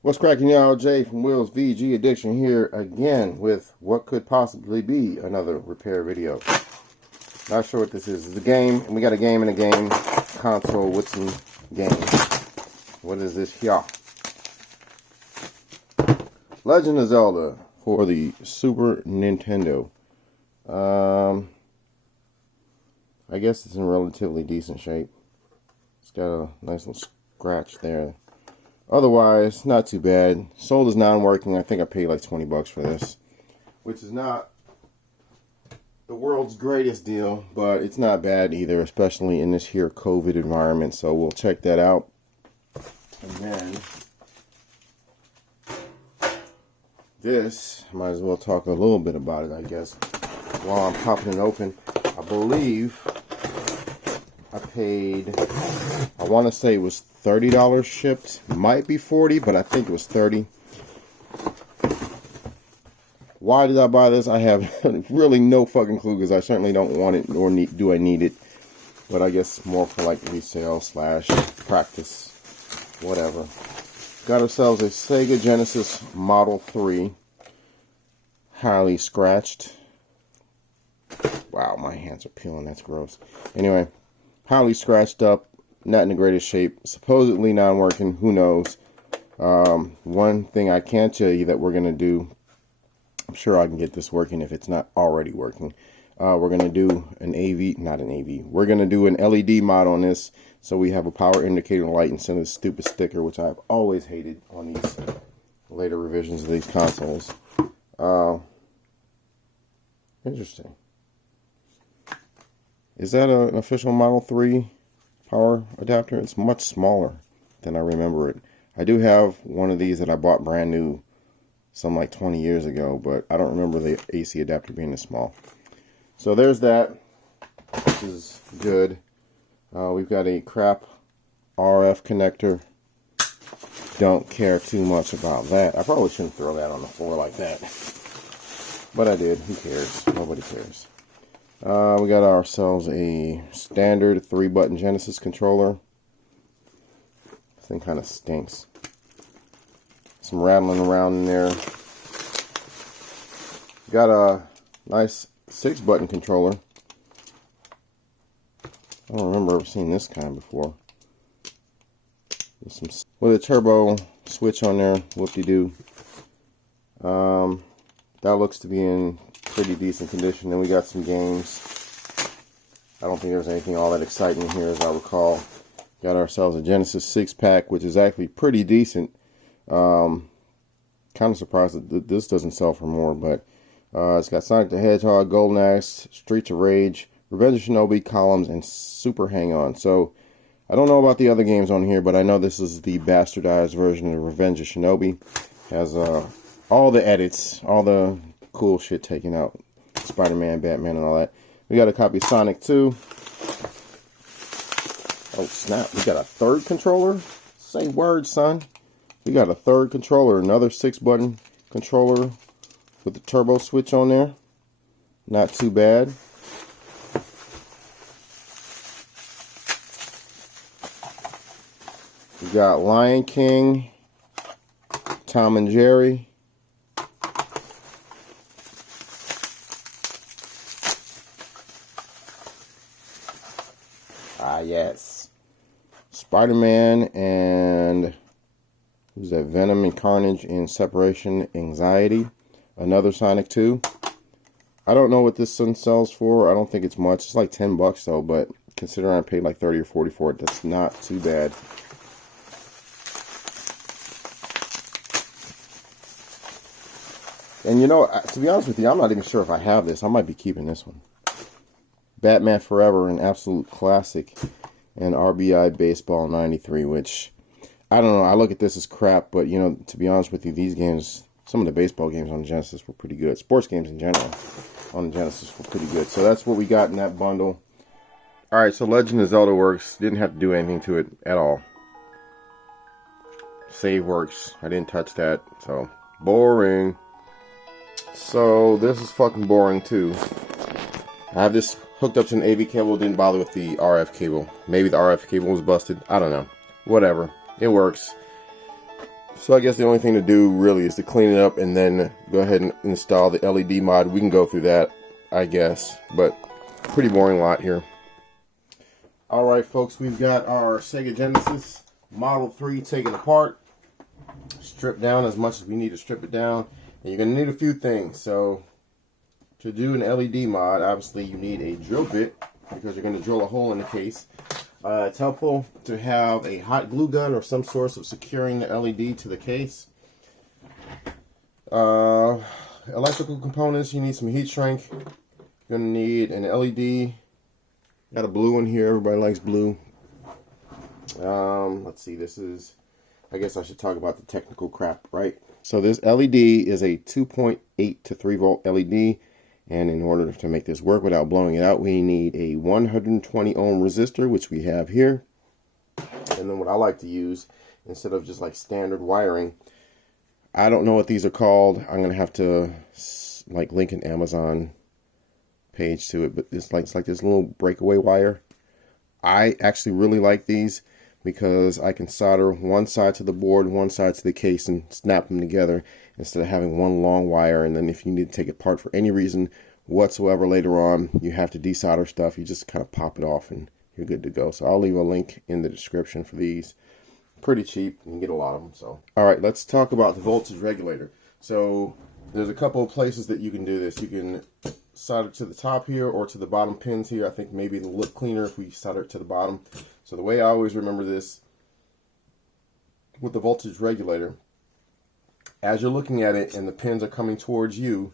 What's cracking, y'all? Jay from Will's VG Addiction here again with what could possibly be another repair video. Not sure what this is. It's a game, and we got a game in a game console with some games. What is this here? Legend of Zelda for the Super Nintendo. I guess it's in relatively decent shape. It's got a nice little scratch there. Otherwise, not too bad. Sold as non-working. I think I paid like 20 bucks for this, which is not the world's greatest deal, but it's not bad either, especially in this here COVID environment. So we'll check that out. And then this, might as well talk a little bit about it, I guess, while I'm popping it open. I believe I paid, I want to say it was $30 shipped. Might be 40, but I think it was 30. Why did I buy this? I have really no fucking clue, because I certainly don't want it, nor do I need it. But I guess more for like resale slash practice, whatever. Got ourselves a Sega Genesis Model 3. Highly scratched. Wow, my hands are peeling. That's gross. Anyway, highly scratched up. Not in the greatest shape. Supposedly non-working. Who knows? One thing I can tell you that we're going to do, I'm sure I can get this working if it's not already working. We're going to do an AV, not an AV. We're going to do an LED mod on this, so we have a power indicator light instead of the stupid sticker, which I've always hated on these later revisions of these consoles. Interesting. Is that an official Model 3 power adapter? It's much smaller than I remember it. I do have one of these that I bought brand new some like 20 years ago, but I don't remember the AC adapter being this small. So there's that, which is good. We've got a crap RF connector. Don't care too much about that. I probably shouldn't throw that on the floor like that, but I did. Who cares? Nobody cares. We got ourselves a standard 3-button Genesis controller. This thing kind of stinks. Some rattling around in there. Got a nice 6-button controller. I don't remember ever seeing this kind before. With a turbo switch on there, whoop-de-doo. That looks to be in pretty decent condition. Then we got some games. I don't think there's anything all that exciting in here, as I recall. Got ourselves a Genesis 6-pack, which is actually pretty decent. Kind of surprised that this doesn't sell for more, but it's got Sonic the Hedgehog, Golden Axe, Streets of Rage, Revenge of Shinobi, Columns, and Super Hang-On. So I don't know about the other games on here, but I know this is the bastardized version of Revenge of Shinobi. Has all the edits, all the cool shit taken out. Spider-Man, Batman, and all that. We got a copy of Sonic 2. Oh, snap. We got a third controller? Say word, son. We got a third controller. Another 6-button controller with the turbo switch on there. Not too bad. We got Lion King, Tom and Jerry. Ah, yes. Spider-Man and who's that? Venom and Carnage in Separation Anxiety. Another Sonic 2. I don't know what this one sells for. I don't think it's much. It's like 10 bucks though, but considering I paid like 30 or 40 for it, that's not too bad. And you know, to be honest with you, I'm not even sure if I have this. I might be keeping this one. Batman Forever, an absolute classic, and RBI Baseball 93, which, I don't know, I look at this as crap, but, you know, to be honest with you, these games, some of the baseball games on the Genesis were pretty good. Sports games in general on the Genesis were pretty good. So that's what we got in that bundle. Alright, so Legend of Zelda works. Didn't have to do anything to it at all. Save works. I didn't touch that, so boring. So this is fucking boring too. I have this hooked up to an AV cable, didn't bother with the RF cable. Maybe the RF cable was busted. I don't know. Whatever. It works. So I guess the only thing to do really is to clean it up and then go ahead and install the LED mod. We can go through that, I guess, but pretty boring lot here. Alright folks, we've got our Sega Genesis Model 3 taken apart, stripped down as much as we need to strip it down, and you're going to need a few things. So to do an LED mod, obviously you need a drill bit because you're going to drill a hole in the case. It's helpful to have a hot glue gun or some source of securing the LED to the case. Electrical components, you need some heat shrink. You're going to need an LED. Got a blue one here. Everybody likes blue. Let's see. This is, I guess I should talk about the technical crap, right? So this LED is a 2.8 to 3 volt LED. And in order to make this work without blowing it out, we need a 120 ohm resistor, which we have here. And then what I like to use, instead of just like standard wiring, I don't know what these are called. I'm going to have to like link an Amazon page to it, but it's like this little breakaway wire. I actually really like these because I can solder one side to the board, one side to the case, and snap them together instead of having one long wire. And then if you need to take it apart for any reason whatsoever later on, you have to desolder stuff, you just kind of pop it off and you're good to go. So I'll leave a link in the description for these. Pretty cheap, you can get a lot of them. So alright, let's talk about the voltage regulator. So there's a couple of places that you can do this. You can solder to the top here or to the bottom pins here. I think maybe it'll look cleaner if we solder it to the bottom. So the way I always remember this with the voltage regulator, as you're looking at it and the pins are coming towards you,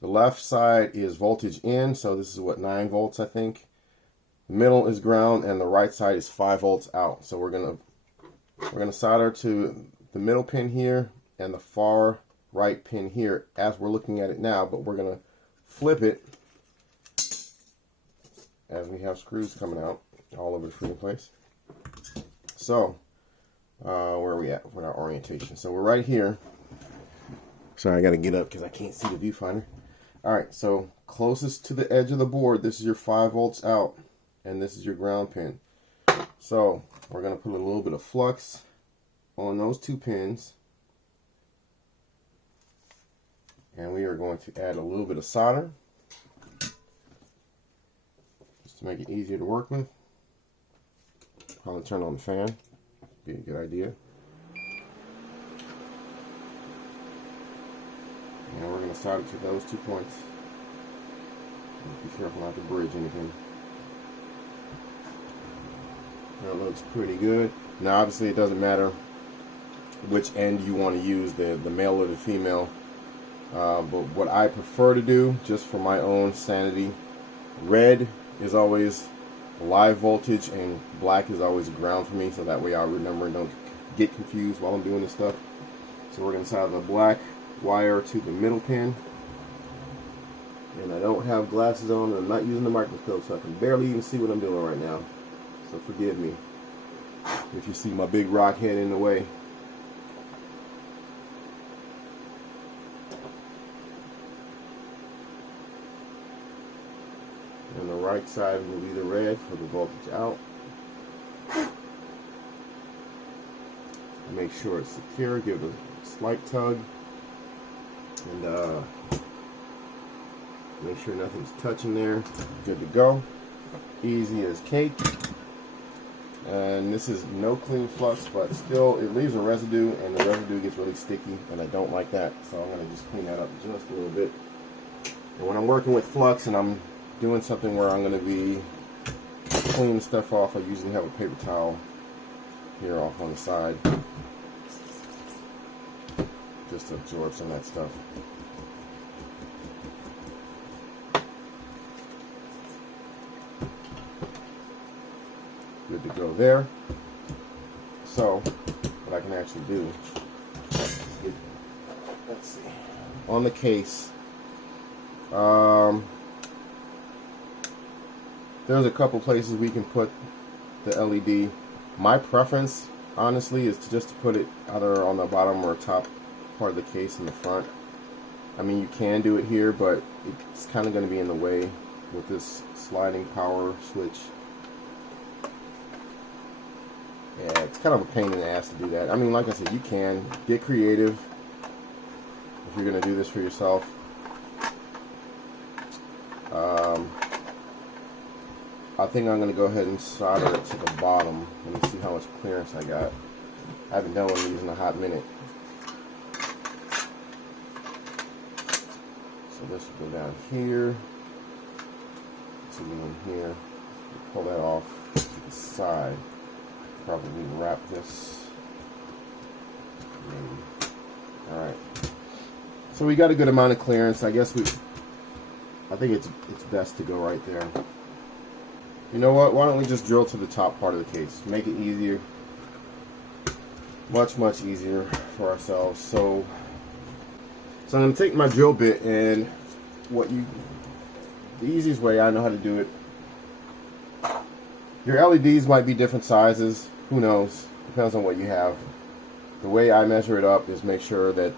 the left side is voltage in, so this is what, 9 volts I think. The middle is ground and the right side is 5 volts out. So we're gonna solder to the middle pin here and the far right pin here as we're looking at it now, but we're gonna flip it as we have screws coming out all over the freaking place. So where are we at with our orientation? So we're right here. Sorry, I gotta get up because I can't see the viewfinder. Alright, so closest to the edge of the board, this is your 5 volts out and this is your ground pin. So we're gonna put a little bit of flux on those 2 pins, and we are going to add a little bit of solder just to make it easier to work with. Probably turn on the fan, be a good idea. And we're going to solder to those 2 points. Be careful not to bridge anything. That looks pretty good. Now obviously it doesn't matter which end you want to use, the male or the female. But what I prefer to do, just for my own sanity, red is always live voltage and black is always ground for me, so that way I remember and don't get confused while I'm doing this stuff. So we're going to solder the black wire to the middle pin. And I don't have glasses on and I'm not using the microscope, so I can barely even see what I'm doing right now. So forgive me if you see my big rock head in the way. And the right side will be the red for the voltage out. Make sure it's secure, give it a slight tug, and make sure nothing's touching there. Good to go. Easy as cake. And this is no clean flux, but still it leaves a residue, and the residue gets really sticky, and I don't like that. So I'm going to just clean that up just a little bit. And when I'm working with flux and I'm doing something where I'm going to be cleaning stuff off, I usually have a paper towel here off on the side just to absorb some of that stuff. Good to go there. So what I can actually do is get, let's see, on the case, there's a couple places we can put the LED. My preference, honestly, is to just put it either on the bottom or top part of the case in the front. I mean, you can do it here, but it's kind of going to be in the way with this sliding power switch. Yeah, it's kind of a pain in the ass to do that. I mean, like I said, you can get creative if you're going to do this for yourself. I think I'm going to go ahead and solder it to the bottom. Let me see how much clearance I got. I haven't done one of these in a hot minute. So this will go down here. This will go in here. Pull that off to the side. Probably wrap this. Alright. So we got a good amount of clearance. I think it's best to go right there. You know what? Why don't we just drill to the top part of the case? Make it easier. Much easier for ourselves. So I'm going to take my drill bit, and the easiest way I know how to do it. Your LEDs might be different sizes. Who knows? Depends on what you have. The way I measure it up is make sure that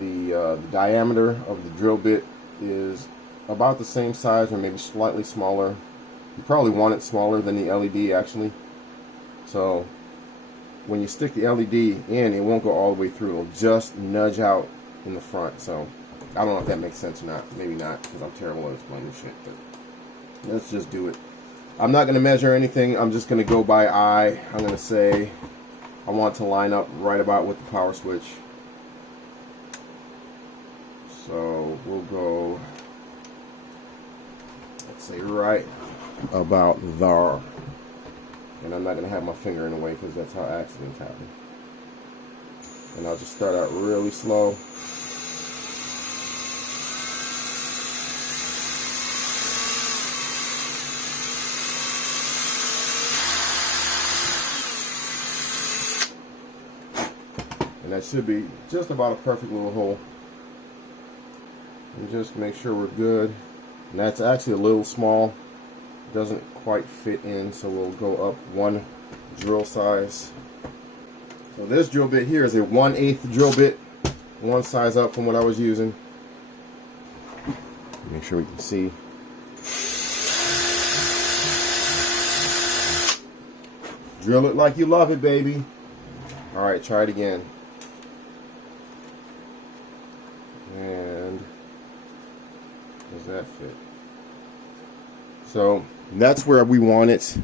the diameter of the drill bit is about the same size or maybe slightly smaller. You probably want it smaller than the LED actually. So when you stick the LED in, it won't go all the way through. It'll just nudge out in the front. So I don't know if that makes sense or not. Maybe not, because I'm terrible at explaining shit. But let's just do it. I'm not going to measure anything. I'm just going to go by eye. I'm going to say I want to line up right about with the power switch. So we'll go, let's say right about there. And I'm not going to have my finger in the way because that's how accidents happen. And I'll just start out really slow. And that should be just about a perfect little hole. And just make sure we're good. And that's actually a little small. Doesn't quite fit in, so we'll go up one drill size. So this drill bit here is a 1/8 drill bit. One size up from what I was using. Make sure we can see. Drill it like you love it, baby. Alright, try it again. And does that fit? So that's where we want it.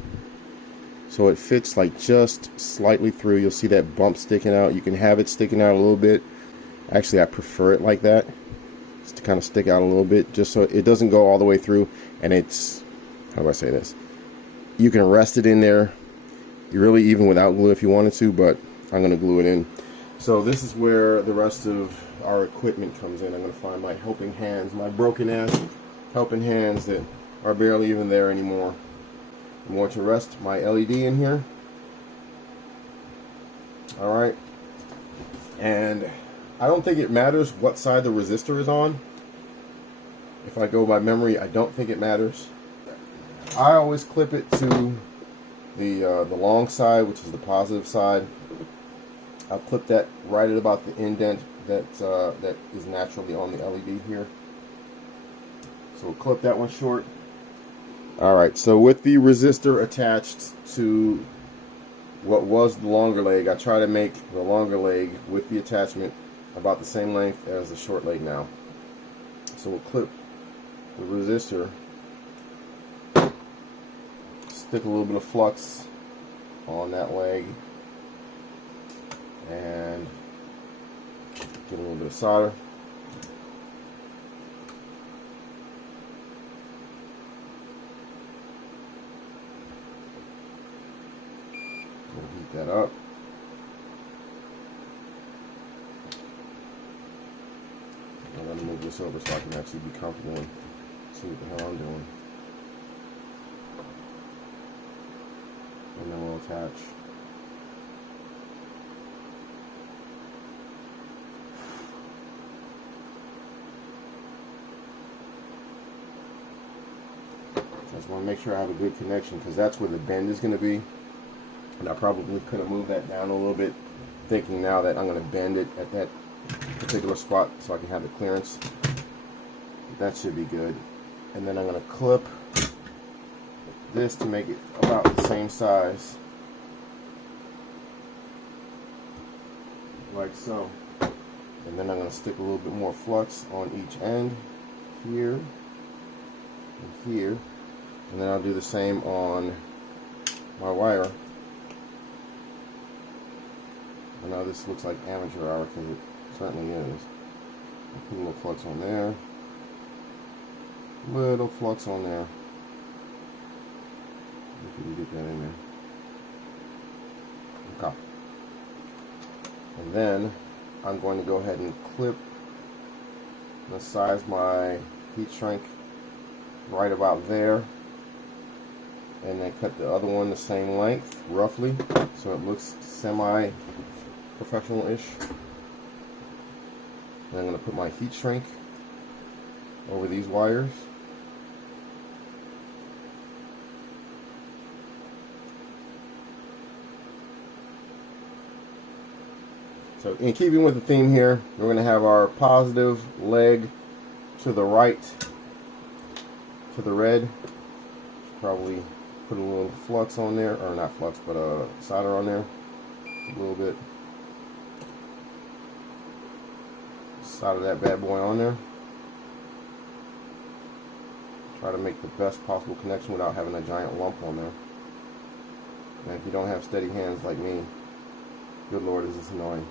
So it fits like just slightly through. You'll see that bump sticking out. You can have it sticking out a little bit. Actually, I prefer it like that. Just to kind of stick out a little bit, just so it doesn't go all the way through. And it's, how do I say this? You can rest it in there. Really even without glue if you wanted to, but I'm going to glue it in. So this is where the rest of our equipment comes in. I'm going to find my helping hands, my broken ass helping hands that are barely even there anymore. I'm going to rest my LED in here. Alright. And I don't think it matters what side the resistor is on. If I go by memory, I don't think it matters. I always clip it to the long side, which is the positive side. I'll clip that right at about the indent that is naturally on the LED here. So we'll clip that one short. Alright, so with the resistor attached to what was the longer leg, I try to make the longer leg with the attachment about the same length as the short leg now. So we'll clip the resistor, stick a little bit of flux on that leg, and get a little bit of solder. We'll heat that up. I'm going to move this over so I can actually be comfortable and see what the hell I'm doing. And then we'll attach. I just want to make sure I have a good connection because that's where the bend is going to be. And I probably could have moved that down a little bit, thinking now that I'm going to bend it at that particular spot so I can have the clearance. That should be good. And then I'm going to clip this to make it about the same size, like so. And then I'm going to stick a little bit more flux on each end, here and here. And then I'll do the same on my wire. I know this looks like amateur hour because it certainly is. I'll put a little flux on there. Little flux on there. If you can get that in there. Okay. And then I'm going to go ahead and clip and size my heat shrink right about there. And then cut the other one the same length, roughly, so it looks semi-professional-ish. And I'm going to put my heat shrink over these wires. So in keeping with the theme here, we're going to have our positive leg to the right, to the red. Probably put a little flux on there, or not flux, but solder on there, a little bit. Solder that bad boy on there. Try to make the best possible connection without having a giant lump on there. And if you don't have steady hands like me, good Lord, is this annoying.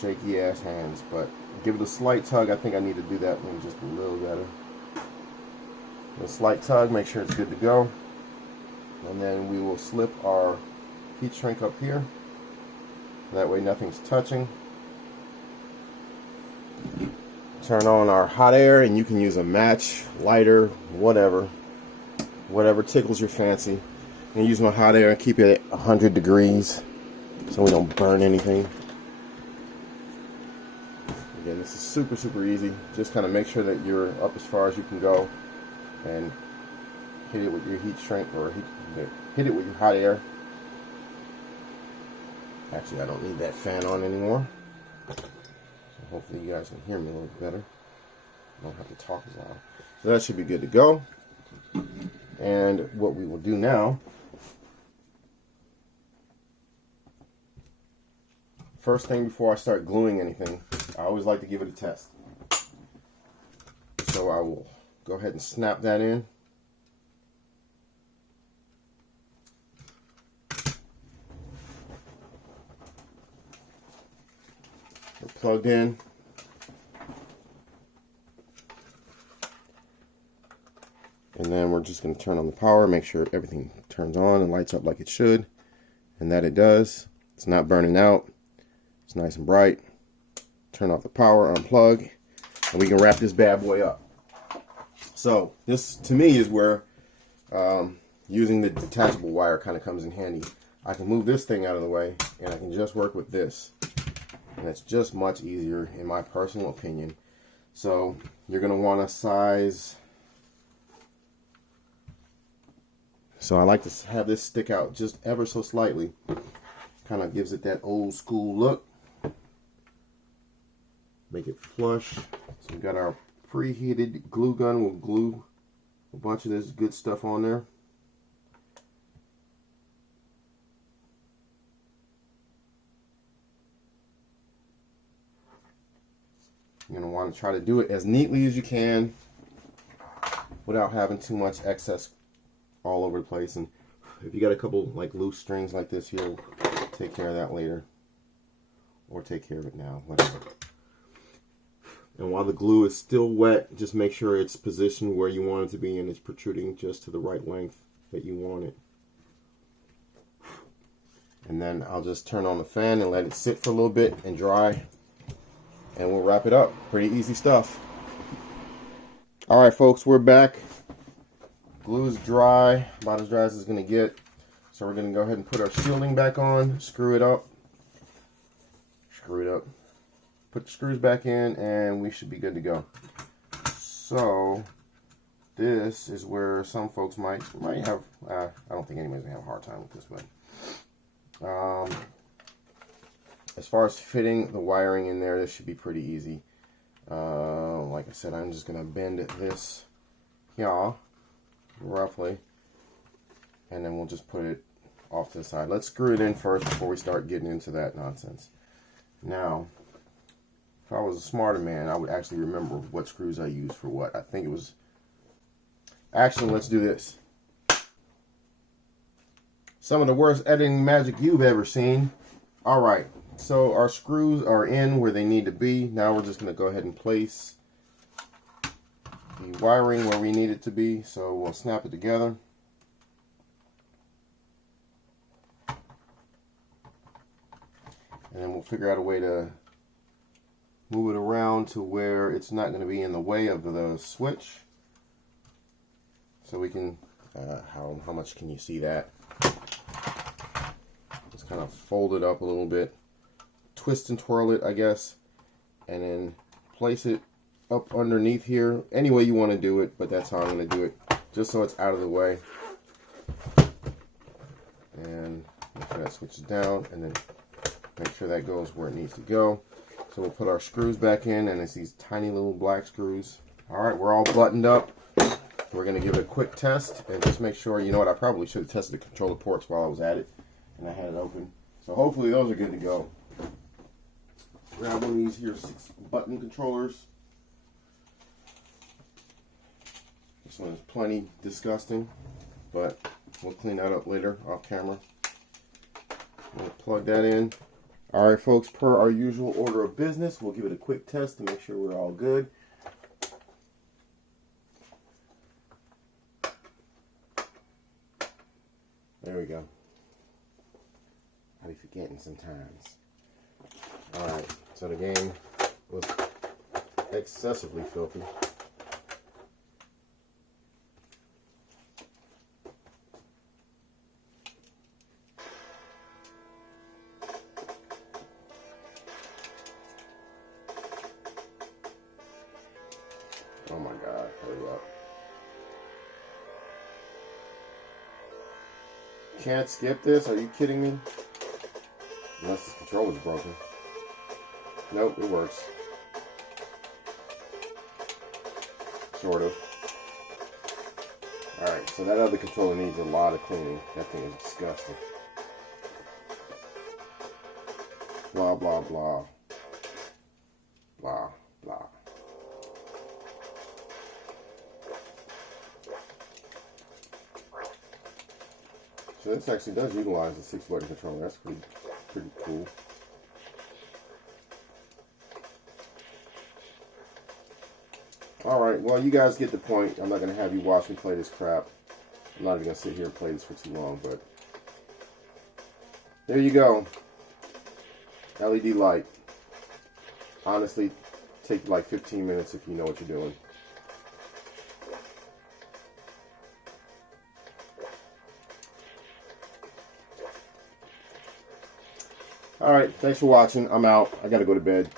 Shaky ass hands, but give it a slight tug. I think I need to do that one just a little better. A slight tug, make sure it's good to go, and then we will slip our heat shrink up here. That way nothing's touching. Turn on our hot air, and you can use a match, lighter, whatever tickles your fancy. And use my hot air and keep it at 100 degrees so we don't burn anything. Again, this is super easy. Just kind of make sure that you're up as far as you can go and hit it with your heat shrink, or hit it with your hot air. Actually, I don't need that fan on anymore. So hopefully you guys can hear me a little better. I don't have to talk as loud. So that should be good to go. And what we will do now, first thing before I start gluing anything, I always like to give it a test. So I will go ahead and snap that in. We're plugged in. And then we're just going to turn on the power, make sure everything turns on and lights up like it should. And that it does. It's not burning out. It's nice and bright. Turn off the power, unplug, and we can wrap this bad boy up. So this, to me, is where using the detachable wire kind of comes in handy. I can move this thing out of the way, and I can just work with this. And it's just much easier, in my personal opinion. So you're going to want to size. So I like to have this stick out just ever so slightly. Kind of gives it that old school look. Make it flush. So we got our preheated glue gun. We'll glue a bunch of this good stuff on there. You're going to want to try to do it as neatly as you can without having too much excess all over the place. And if you got a couple like loose strings like this, you'll take care of that later, or take care of it now, whatever. And while the glue is still wet, just make sure it's positioned where you want it to be and it's protruding just to the right length that you want it. And then I'll just turn on the fan and let it sit for a little bit and dry, and we'll wrap it up. Pretty easy stuff. Alright folks, we're back. Glue is dry, about as dry as it's going to get. So we're going to go ahead and put our shielding back on, screw it up, put the screws back in, and we should be good to go. So this is where some folks might have, I don't think anybody's going to have a hard time with this, but as far as fitting the wiring in there, this should be pretty easy. Like I said, I'm just going to bend this here, roughly, and then we'll just put it off to the side. Let's screw it in first before we start getting into that nonsense. Now, if I was a smarter man, I would actually remember what screws I used for what. I think it was... Actually, let's do this. Some of the worst editing magic you've ever seen. Alright, so our screws are in where they need to be. Now we're just going to go ahead and place the wiring where we need it to be. So we'll snap it together. And then we'll figure out a way to move it around to where it's not going to be in the way of the switch. So we can, how much can you see that? Just kind of fold it up a little bit, twist and twirl it, I guess, and then place it up underneath here. Any way you want to do it, but that's how I'm going to do it, just so it's out of the way. And make sure that switches down, and then make sure that goes where it needs to go. So we'll put our screws back in, and it's these tiny little black screws. Alright, we're all buttoned up. We're going to give it a quick test and just make sure, you know what, I probably should have tested the controller ports while I was at it and I had it open. So hopefully those are good to go. Grab one of these here 6-button controllers. This one is plenty disgusting, but we'll clean that up later off camera. We'll plug that in. Alright folks, per our usual order of business, we'll give it a quick test to make sure we're all good. There we go. I be forgetting sometimes. Alright, so the game was excessively filthy. Oh my God, hurry up. Can't skip this? Are you kidding me? Unless this controller's broken. Nope, it works. Sort of. Alright, so that other controller needs a lot of cleaning. That thing is disgusting. Blah, blah, blah. Blah, blah. So this actually does utilize the 6-button controller. That's pretty cool. Alright, well you guys get the point. I'm not going to have you watch me play this crap. I'm not even going to sit here and play this for too long, but there you go. LED light. Honestly, take like 15 minutes if you know what you're doing. Alright, thanks for watching. I'm out. I gotta go to bed.